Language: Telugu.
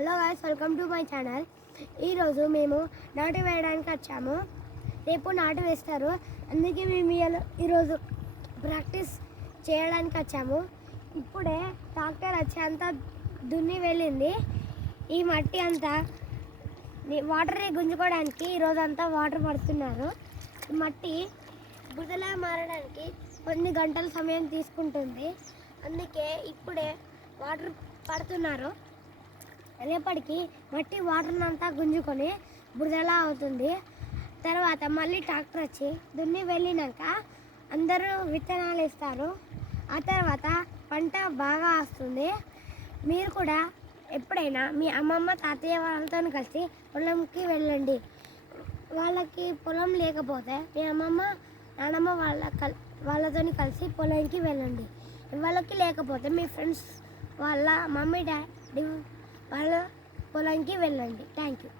Hello guys, welcome to my channel. ఈరోజు మేము నాటు వేయడానికి వచ్చాము. రేపు నాటు వేస్తారు, అందుకే మేము ఈరోజు ప్రాక్టీస్ చేయడానికి వచ్చాము. ఇప్పుడే ట్రాక్టర్ వచ్చి అంతా దున్ని వెళ్ళింది. ఈ మట్టి అంతా వాటర్ గుంజుకోవడానికి ఈరోజు అంతా వాటర్ పడుతున్నారు. ఈ మట్టి బురదలా మారడానికి కొన్ని గంటల సమయం తీసుకుంటుంది. అందుకే ఇప్పుడే వాటర్ పడుతున్నారు. రేపటికి మట్టి వాటర్ అంతా గుంజుకొని బురదలా అవుతుంది. తర్వాత మళ్ళీ ట్రాక్టర్ వచ్చి దున్ని వెళ్ళినాక అందరూ విత్తనాలు ఇస్తారు. ఆ తర్వాత పంట బాగా వస్తుంది. మీరు కూడా ఎప్పుడైనా మీ అమ్మమ్మ తాతయ్య వాళ్ళతో కలిసి పొలంకి వెళ్ళండి. వాళ్ళకి పొలం లేకపోతే మీ అమ్మమ్మ నానమ్మ వాళ్ళతో కలిసి పొలంకి వెళ్ళండి. వాళ్ళకి లేకపోతే మీ ఫ్రెండ్స్ వాళ్ళ మమ్మీ డాడీ వాళ్ళ పొలంకి వెళ్ళండి. Thank you.